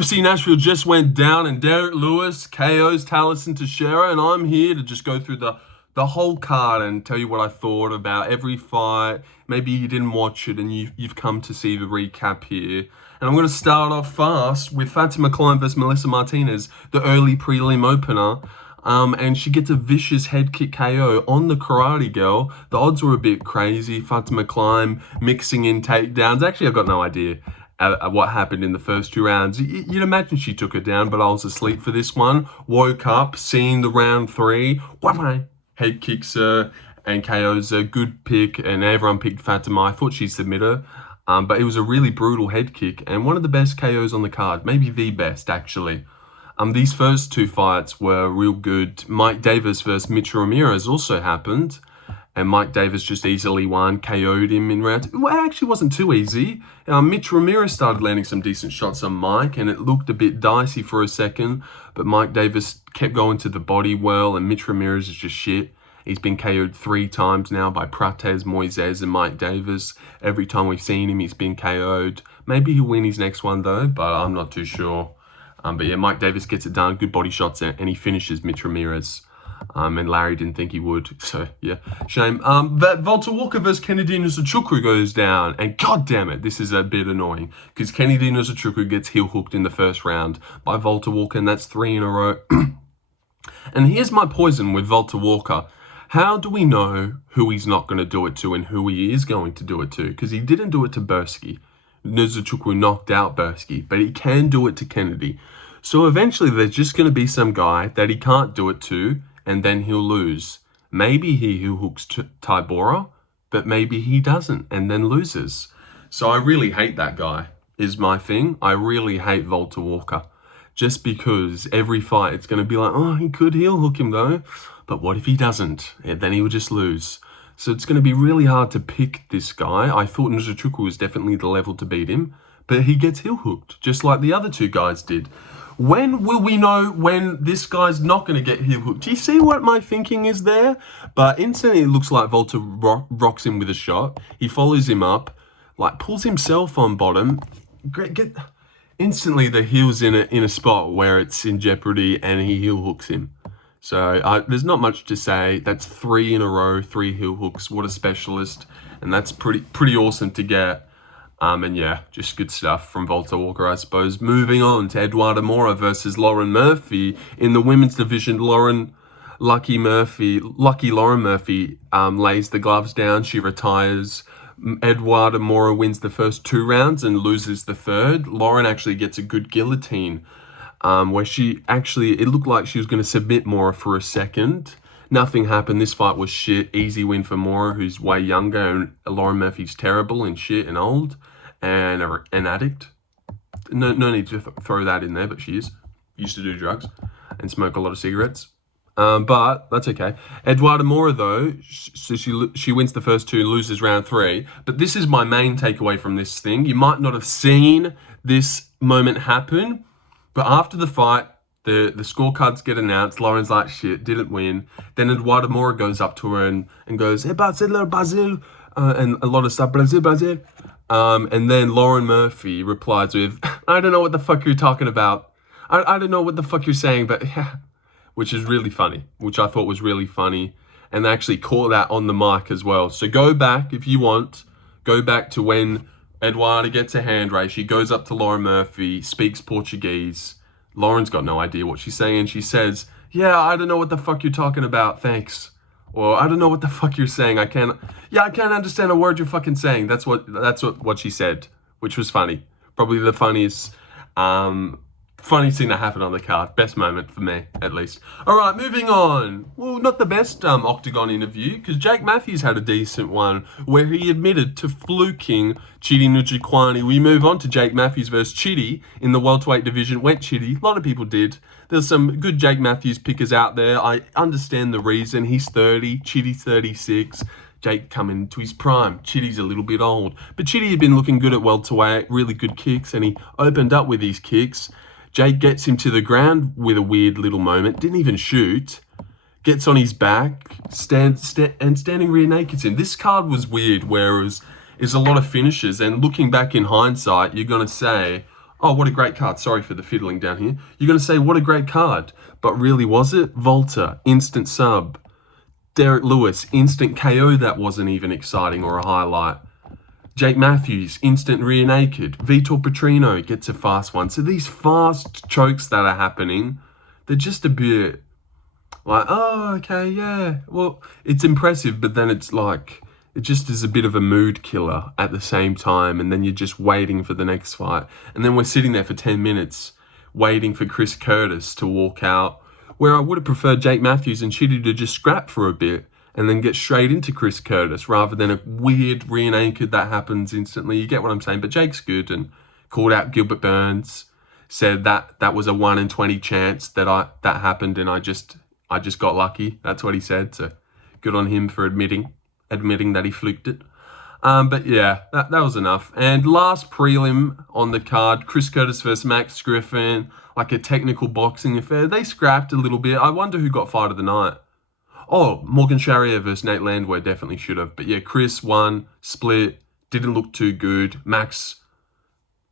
UFC Nashville just went down and Derrick Lewis KOs Tallison Texeira, and I'm here to just go through the whole card and tell you what I thought about every fight. Maybe you didn't watch it and you've come to see the recap here. And I'm going to start off fast with Fatima Kline versus Melissa Martinez, the early prelim opener. And she gets a vicious head kick KO on the Karate Girl. The odds were a bit crazy. Fatima Kline mixing in takedowns. Actually, I've got no idea what happened in the first two rounds. You'd imagine she took it down, but I was asleep for this one. Woke up, seeing the round three. Head kicks her and KOs a good pick, and everyone picked Fatima. I thought she'd submit her, but it was a really brutal head kick and one of the best KOs on the card. Maybe the best, actually. These first two fights were real good. Mike Davis versus Mitch Ramirez also happened. And Mike Davis just easily won, KO'd him in round two. Well, it actually wasn't too easy. Mitch Ramirez started landing some decent shots on Mike, and it looked a bit dicey for a second. But Mike Davis kept going to the body well, and Mitch Ramirez is just shit. He's been KO'd 3 times now by Prates, Moises, and Mike Davis. Every time we've seen him, he's been KO'd. Maybe he'll win his next one, though, but I'm not too sure. But yeah, Mike Davis gets it done, good body shots, and he finishes Mitch Ramirez. And Larry didn't think he would, so yeah, shame. That Valter Walker versus Kennedy Nzechukwu goes down, and god damn it, this is a bit annoying, because Kennedy Nzechukwu gets heel hooked in the first round by Valter Walker, and that's 3 in a row. And here's my poison with Valter Walker. How do we know who he's not going to do it to and who he is going to do it to? Because he didn't do it to Bursky. Nzechukwu knocked out Bursky, but he can do it to Kennedy. So eventually there's just going to be some guy that he can't do it to, and then he'll lose. Maybe he hooks Tybora, but maybe he doesn't and then loses. So I really hate that guy, is my thing. I really hate Valter Walker. Just because every fight it's going to be like, oh, he could heel hook him though. But what if he doesn't? And then he would just lose. So it's going to be really hard to pick this guy. I thought Njokuani was definitely the level to beat him, but he gets heel hooked, just like the other two guys did. When will we know when this guy's not going to get heel hooked? Do you see what my thinking is there? But instantly it looks like Valter rocks him with a shot. He follows him up, like pulls himself on bottom. Instantly the heel's in a spot where it's in jeopardy and he heel hooks him. So there's not much to say. That's 3 in a row, 3 heel hooks. What a specialist. And that's pretty awesome to get. And yeah, just good stuff from Valter Walker, I suppose. Moving on to Eduarda Moura versus Lauren Murphy. In the women's division, Lucky Lauren Murphy lays the gloves down. She retires. Eduarda Moura wins the first 2 rounds and loses the third. Lauren actually gets a good guillotine, where it looked like she was going to submit Moura for a second. Nothing happened. This fight was shit. Easy win for Moura, who's way younger, and Lauren Murphy's terrible and shit and old and an addict. No need to throw that in there, but she is. Used to do drugs and smoke a lot of cigarettes. But that's okay. Eduarda Moura, though, so she wins the first 2, loses round 3. But this is my main takeaway from this thing. You might not have seen this moment happen, but after the fight, the scorecards get announced. Lauren's like, shit, didn't win. Then Eduarda Moura goes up to her and goes, hey, Brazil, and a lot of stuff, Brazil. And then Lauren Murphy replies with, I don't know what the fuck you're talking about. I don't know what the fuck you're saying, but yeah. Which is really funny, which I thought was really funny. And they actually caught that on the mic as well. So go back, if you want, go back to when Eduarda gets a hand raise. She goes up to Lauren Murphy, speaks Portuguese. Lauren's got no idea what she's saying. She says, yeah, I don't know what the fuck you're talking about, thanks. Or I don't know what the fuck you're saying. I can't understand a word you're fucking saying. That's what she said, which was funny. Probably the funniest thing that happened on the card. Best moment for me, at least. All right, moving on. Well, not the best Octagon interview, because Jake Matthews had a decent one where he admitted to fluking Chidi Njokuani. We move on to Jake Matthews versus Chidi in the welterweight division. Went Chidi. A lot of people did. There's some good Jake Matthews pickers out there. I understand the reason. He's 30, Chidi's 36. Jake coming into his prime. Chidi's a little bit old. But Chidi had been looking good at welterweight, really good kicks, and he opened up with his kicks. Jake gets him to the ground with a weird little moment. Didn't even shoot. Gets on his back, standing rear naked him. This card was weird, where it was a lot of finishes. And looking back in hindsight, you're going to say, oh, what a great card. Sorry for the fiddling down here. You're going to say, what a great card. But really, was it? Valter, instant sub. Derrick Lewis, instant KO that wasn't even exciting or a highlight. Jake Matthews, instant rear naked. Vitor Petrino gets a fast one. So these fast chokes that are happening, they're just a bit like, oh, okay, yeah. Well, it's impressive, but then it's like, it just is a bit of a mood killer at the same time. And then you're just waiting for the next fight. And then we're sitting there for 10 minutes waiting for Chris Curtis to walk out, where I would have preferred Jake Matthews and Chidi to just scrap for a bit and then get straight into Chris Curtis rather than a weird rear naked that happens instantly. You get what I'm saying? But Jake's good and called out Gilbert Burns, said that was a 1 in 20 chance that happened and I just got lucky. That's what he said. So good on him for admitting that he fluked it. But yeah, that was enough. And last prelim on the card, Chris Curtis versus Max Griffin, like a technical boxing affair. They scrapped a little bit. I wonder who got fight of the night. Oh, Morgan Charriere versus Nate Landwehr definitely should have. But yeah, Chris won, split, didn't look too good. Max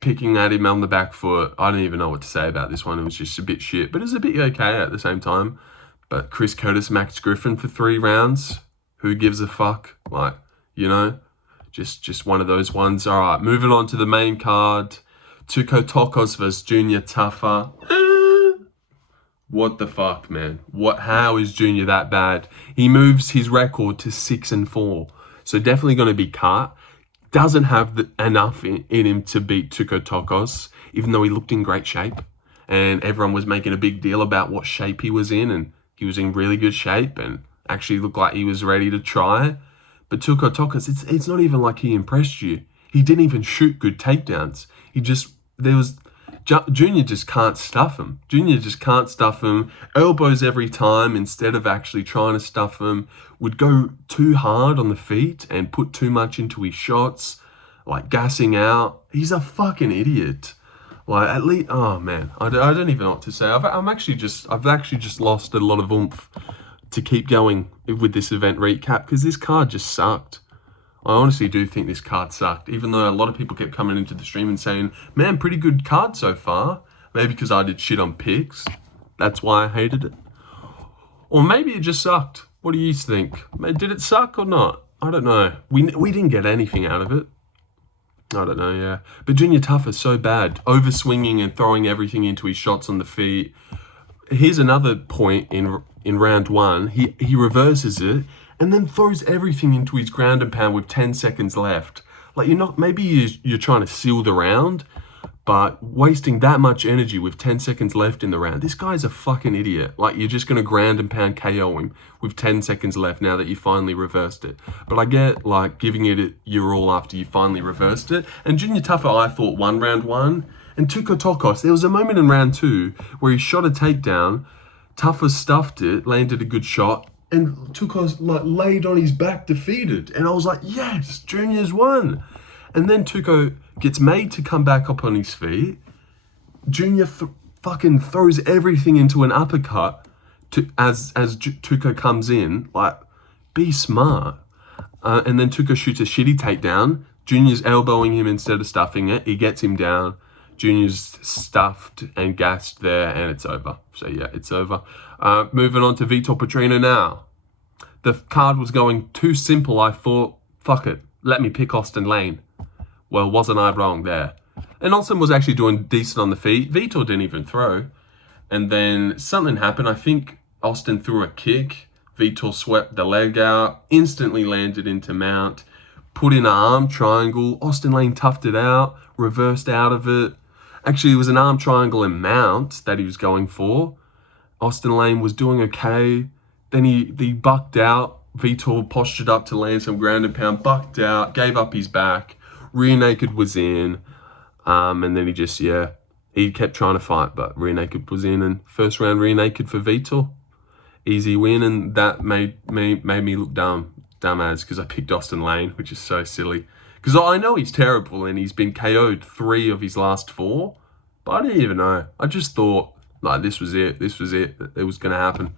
picking at him on the back foot. I don't even know what to say about this one. It was just a bit shit, but it was a bit okay at the same time. But Chris Curtis, Max Griffin for 3 rounds. Who gives a fuck? Like, you know, just one of those ones. All right, moving on to the main card. Tuco Tokkos versus Junior Tafa. What the fuck, man? How is Junior that bad? He moves his record to 6-4. So definitely going to be cut. Doesn't have enough in him to beat Tuco Tokkos, even though he looked in great shape. And everyone was making a big deal about what shape he was in. And he was in really good shape and actually looked like he was ready to try. But Tuco Tokkos, it's not even like he impressed you. He didn't even shoot good takedowns. Junior just can't stuff him. Junior just can't stuff him. Elbows every time instead of actually trying to stuff him. Would go too hard on the feet and put too much into his shots, like gassing out. He's a fucking idiot. Like, at least, oh man, I don't even know what to say. I've actually just lost a lot of oomph to keep going with this event recap because this card just sucked. I honestly do think this card sucked, even though a lot of people kept coming into the stream and saying, man, pretty good card so far. Maybe because I did shit on picks. That's why I hated it. Or maybe it just sucked. What do you think? Did it suck or not? I don't know. We didn't get anything out of it. I don't know, yeah. But Junior Tafa is so bad. Over-swinging and throwing everything into his shots on the feet. Here's another point in round 1. He reverses it and then throws everything into his ground and pound with 10 seconds left. Like, maybe you're trying to seal the round, but wasting that much energy with 10 seconds left in the round, this guy's a fucking idiot. Like, you're just going to ground and pound KO him with 10 seconds left now that you finally reversed it. But I get, like, giving it your all after you finally reversed it. And Junior Tafa, I thought, won round 1. And Tuco Tokkos, there was a moment in round 2 where he shot a takedown, Tafa stuffed it, landed a good shot, and Tuco's like laid on his back defeated. And I was like, yes, Junior's won. And then Tuco gets made to come back up on his feet. Junior fucking throws everything into an uppercut as Tuco comes in. Like, be smart. And then Tuco shoots a shitty takedown. Junior's elbowing him instead of stuffing it. He gets him down. Junior's stuffed and gassed there, and it's over. So yeah, it's over. Moving on to Vitor Petrino now. The card was going too simple. I thought, fuck it, let me pick Austen Lane. Well, wasn't I wrong there? And Austen was actually doing decent on the feet. Vitor didn't even throw. And then something happened. I think Austen threw a kick. Vitor swept the leg out, instantly landed into mount, put in an arm triangle. Austen Lane toughed it out, reversed out of it. Actually, it was an arm triangle and mount that he was going for. Austen Lane was doing okay. Then he bucked out. Vitor postured up to land some ground and pound, bucked out, gave up his back. Rear naked was in. And then he kept trying to fight, but rear naked was in. And first round rear naked for Vitor. Easy win, and that made me look dumbass because I picked Austen Lane, which is so silly. Because I know he's terrible and he's been KO'd 3 of his last 4. But I didn't even know. I just thought, like, this was it. This was it. It was going to happen.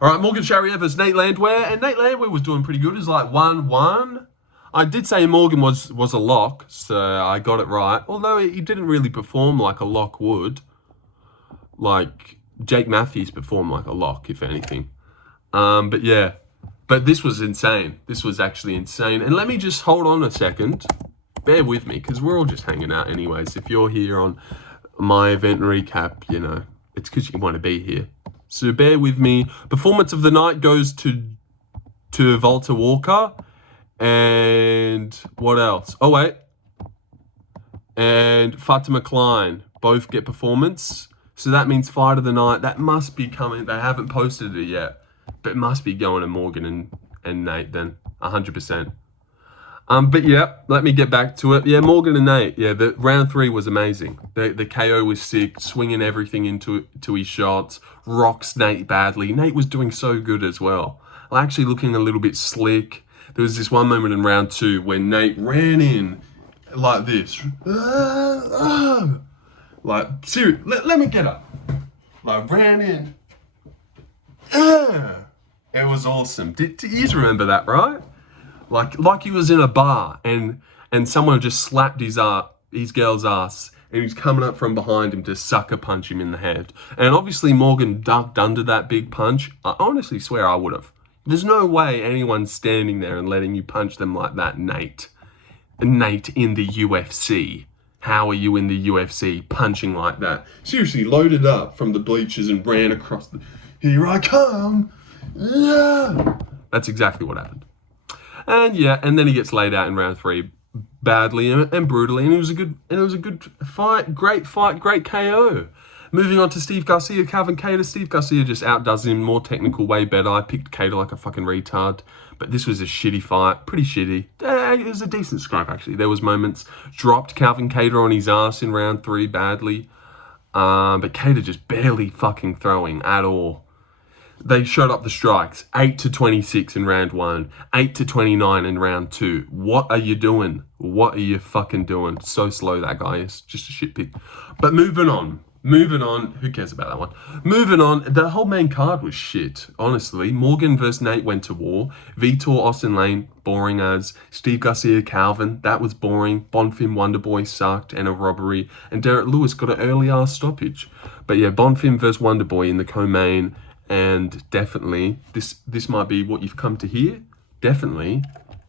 All right, Morgan Charriere versus Nate Landwehr. And Nate Landwehr was doing pretty good. It was like 1-1. I did say Morgan was a lock, so I got it right. Although he didn't really perform like a lock would. Like, Jake Matthews performed like a lock, if anything. But yeah. But this was insane. This was actually insane. And let me just hold on a second. Bear with me, because we're all just hanging out anyways. If you're here on my event recap, you know, it's because you want to be here. So bear with me. Performance of the night goes to Valter Walker. And what else? Oh, wait. And Fatima Kline both get performance. So that means fight of the night. That must be coming. They haven't posted it yet. But it must be going to Morgan and Nate then. 100%. But yeah, let me get back to it. Yeah, Morgan and Nate. Yeah, the round 3 was amazing. The KO was sick, swinging everything into his shots. Rocks Nate badly. Nate was doing so good as well. Actually looking a little bit slick. There was this one moment in round 2 where Nate ran in like this. Like, seriously, let me get up. Like, ran in. It was awesome. Do you remember that, right? Like he was in a bar and someone just slapped his girl's ass and he was coming up from behind him to sucker punch him in the head. And obviously Morgan ducked under that big punch. I honestly swear I would have. There's no way anyone's standing there and letting you punch them like that, Nate. Nate in the UFC. How are you in the UFC punching like that? Seriously, loaded up from the bleachers and ran across the... Here I come. Yeah. That's exactly what happened. And yeah, and then he gets laid out in round 3 badly and brutally. And it was a good fight. Great fight, great KO. Moving on to Steve Garcia, Calvin Kattar. Steve Garcia just outdoes him, more technical, way better. I picked Kattar like a fucking retard. But this was a shitty fight, pretty shitty. It was a decent scrap, actually. There was moments. Dropped Calvin Kattar on his ass in round 3 badly. But Kattar just barely fucking throwing at all. They showed up the strikes. 8-26 in round 1. 8-29 in round 2. What are you doing? What are you fucking doing? So slow, that guy is. Just a shit pick. But moving on. Who cares about that one? Moving on, the whole main card was shit, honestly. Morgan versus Nate went to war. Vitor, Austen Lane, boring as. Steve Garcia, Calvin, that was boring. Bonfim, Wonderboy sucked, and a robbery. And Derrick Lewis got an early-ass stoppage. But yeah, Bonfim versus Wonderboy in the co-main. And definitely, this might be what you've come to hear. Definitely,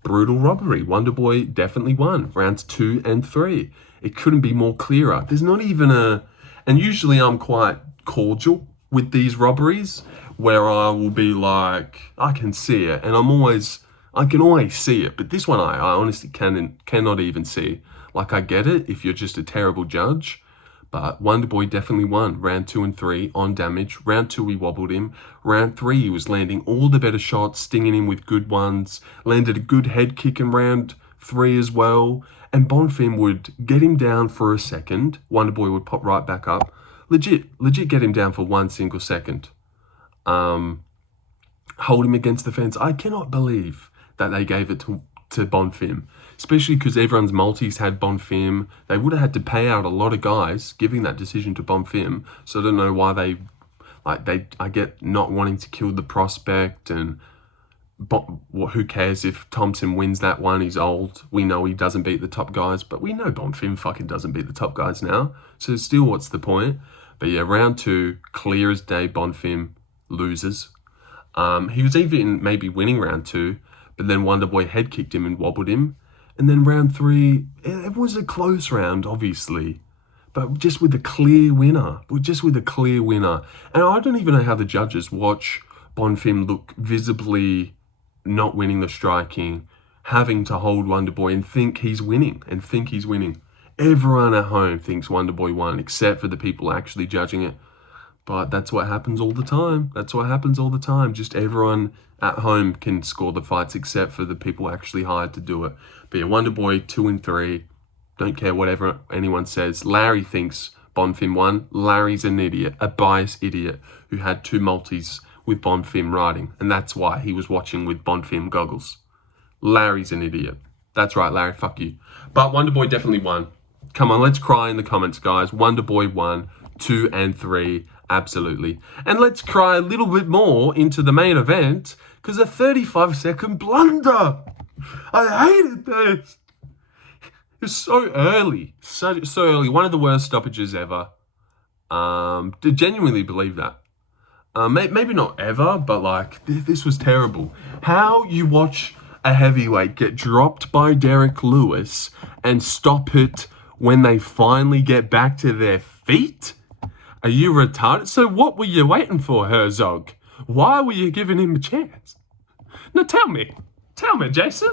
brutal robbery. Wonderboy definitely won. Rounds 2 and 3. It couldn't be more clearer. There's not even a... And usually I'm quite cordial with these robberies where I will be like, I can see it. And I can always see it. But this one I honestly cannot even see. Like, I get it if you're just a terrible judge. But Wonderboy definitely won. Round 2 and 3 on damage. Round 2 he wobbled him. Round 3 he was landing all the better shots, stinging him with good ones. Landed a good head kick in round 3 as well. And Bonfim would get him down for a second. Wonderboy would pop right back up. Legit get him down for 1 single second. Hold him against the fence. I cannot believe that they gave it to Bonfim. Especially because everyone's multis had Bonfim. They would have had to pay out a lot of guys giving that decision to Bonfim. So I don't know why I get not wanting to kill the prospect and... who cares if Thompson wins that one? He's old. We know he doesn't beat the top guys, but we know Bonfim fucking doesn't beat the top guys now. So still, what's the point? But yeah, round 2, clear as day, Bonfim loses. He was even maybe winning round 2, but then Wonderboy head kicked him and wobbled him. And then round 3, it was a close round, obviously, but just with a clear winner. And I don't even know how the judges watch Bonfim look visibly not winning the striking, having to hold Wonderboy and think he's winning. Everyone at home thinks Wonderboy won, except for the people actually judging it. But that's what happens all the time. Just everyone at home can score the fights, except for the people actually hired to do it. But yeah, Wonderboy 2 and 3. Don't care whatever anyone says. Larry thinks Bonfim won. Larry's an idiot, a biased idiot who had 2 multis with Bonfim riding, and that's why he was watching with Bonfim goggles. Larry's an idiot. That's right, Larry, fuck you. But Wonderboy definitely won. Come on, let's cry in the comments, guys. Wonderboy won 2 and 3, absolutely. And let's cry a little bit more into the main event, because a 35-second blunder. I hated this. It was so early. So early. One of the worst stoppages ever. To genuinely believe that. Maybe not ever, but like, this was terrible. How you watch a heavyweight get dropped by Derrick Lewis and stop it when they finally get back to their feet? Are you retarded? So what were you waiting for, Herzog? Why were you giving him a chance? Now tell me, Jason.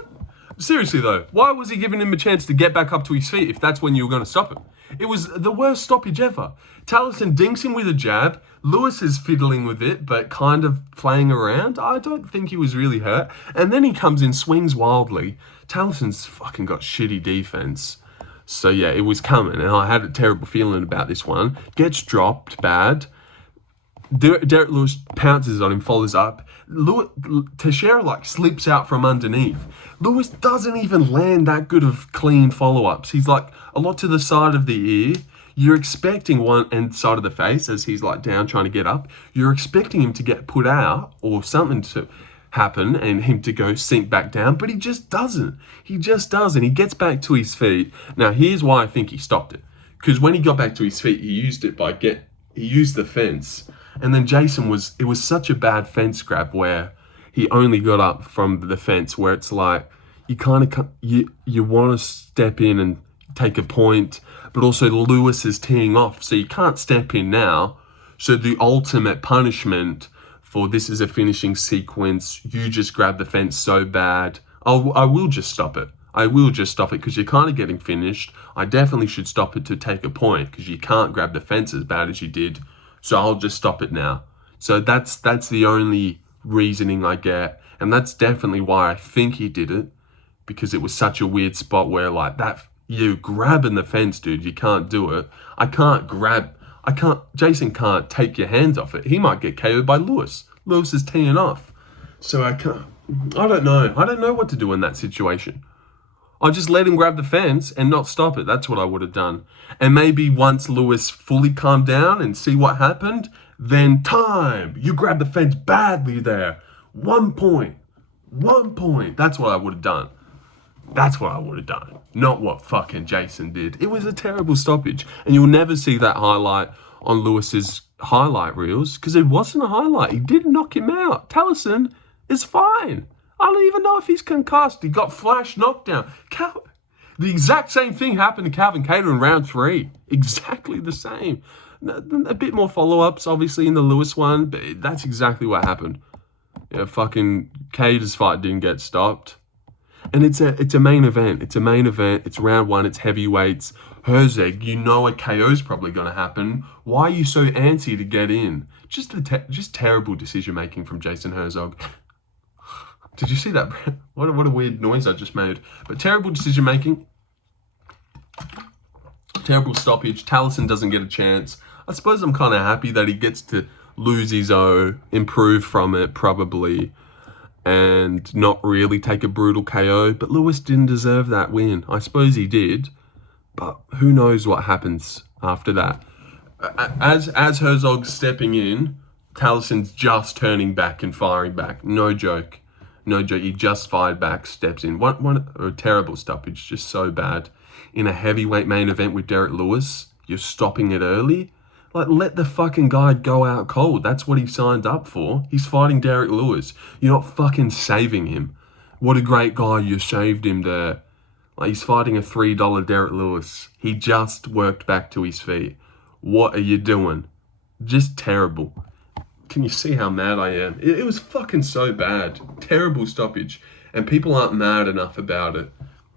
Seriously though, why was he giving him a chance to get back up to his feet if that's when you were going to stop him? It was the worst stoppage ever. Tallison dinks him with a jab. Lewis is fiddling with it, but kind of playing around. I don't think he was really hurt. And then he comes in, swings wildly. Tallison's fucking got shitty defense. So yeah, it was coming, and I had a terrible feeling about this one. Gets dropped bad. Derrick Lewis pounces on him, follows up. Texeira like slips out from underneath. Lewis doesn't even land that good of clean follow-ups. He's like a lot to the side of the ear. You're expecting one end side of the face as he's like down trying to get up. You're expecting him to get put out or something to happen and him to go sink back down, but he just doesn't. He just doesn't. He gets back to his feet. Now here's why I think he stopped it. Because when he got back to his feet, he used the fence. And then it was such a bad fence grab where he only got up from the fence, where it's like you kind of you want to step in and take a point, but also Lewis is teeing off, so you can't step in now. So the ultimate punishment for this is a finishing sequence. You just grab the fence so bad. I will just stop it. I will just stop it because you're kind of getting finished. I definitely should stop it to take a point because you can't grab the fence as bad as you did. So I'll just stop it now. So that's the only reasoning I get. And that's definitely why I think he did it, because it was such a weird spot where like that, you grabbing the fence, dude, you can't do it. Jason can't take your hands off it. He might get KO'd by Lewis. Lewis is teeing off. So I don't know what to do in that situation. I just let him grab the fence and not stop it. That's what I would have done. And maybe once Lewis fully calmed down and see what happened, then time. You grabbed the fence badly there. 1 point. 1 point. That's what I would have done. That's what I would have done. Not what fucking Jason did. It was a terrible stoppage. And you'll never see that highlight on Lewis's highlight reels because it wasn't a highlight. He did knock him out. Tallison is fine. I don't even know if he's concussed. He got flash knockdown. The exact same thing happened to Calvin Kattar in round 3. Exactly the same. A bit more follow-ups, obviously, in the Lewis one, but that's exactly what happened. Yeah, fucking Kattar's fight didn't get stopped. And it's a main event. It's a main event. It's round 1. It's heavyweights. Herzog, you know a KO's probably going to happen. Why are you so antsy to get in? Just terrible decision-making from Jason Herzog. Did you see that? What a weird noise I just made. But terrible decision-making. Terrible stoppage. Tallison doesn't get a chance. I suppose I'm kind of happy that he gets to lose his O, improve from it probably, and not really take a brutal KO. But Lewis didn't deserve that win. I suppose he did, but who knows what happens after that. As Herzog's stepping in, Tallison's just turning back and firing back. No joke. No joke, he just fired back, steps in. A terrible stoppage, just so bad. In a heavyweight main event with Derrick Lewis, you're stopping it early? Like, let the fucking guy go out cold. That's what he signed up for. He's fighting Derrick Lewis. You're not fucking saving him. What a great guy, you saved him there. Like, he's fighting a $3 Derrick Lewis. He just worked back to his feet. What are you doing? Just terrible. Can you see how mad I am? It was fucking so bad. Terrible stoppage. And people aren't mad enough about it.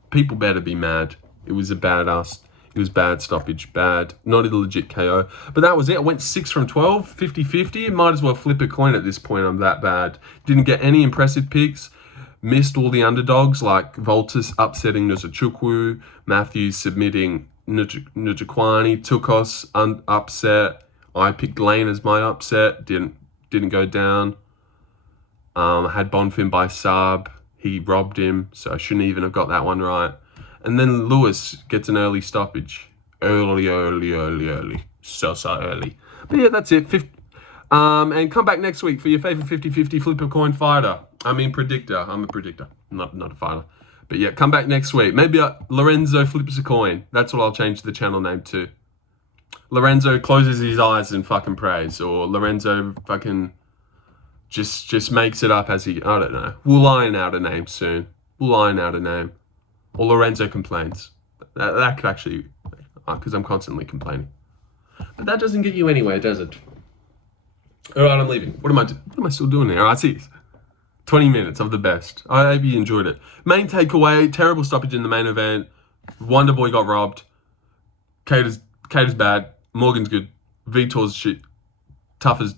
People better be mad. It was bad stoppage. Bad. Not a legit KO. But that was it. I went 6 from 12. 50-50. Might as well flip a coin at this point. I'm that bad. Didn't get any impressive picks. Missed all the underdogs like Valter upsetting Nzechukwu. Matthews submitting Njokuani. Tucos upset. I picked Kline as my upset. Didn't go down. I had Bonfim by sub. He robbed him, so I shouldn't even have got that one right. And then Lewis gets an early stoppage. Early. So early. But yeah, that's it. And come back next week for your favorite 50-50 flip a coin fighter. I mean, predictor. I'm a predictor, not a fighter. But yeah, come back next week. Maybe Lorenzo flips a coin. That's what I'll change the channel name to. Lorenzo closes his eyes and fucking prays, or Lorenzo fucking just makes it up as he. I don't know. We'll iron out a name soon. Or Lorenzo complains. That could actually, because I'm constantly complaining. But that doesn't get you anywhere, does it? All right, I'm leaving. What am I still doing here? All right, see. 20 minutes of the best. I hope you enjoyed it. Main takeaway, terrible stoppage in the main event. Wonder Boy got robbed. Kattar's bad. Morgan's good. Vitor's shit. Tafa's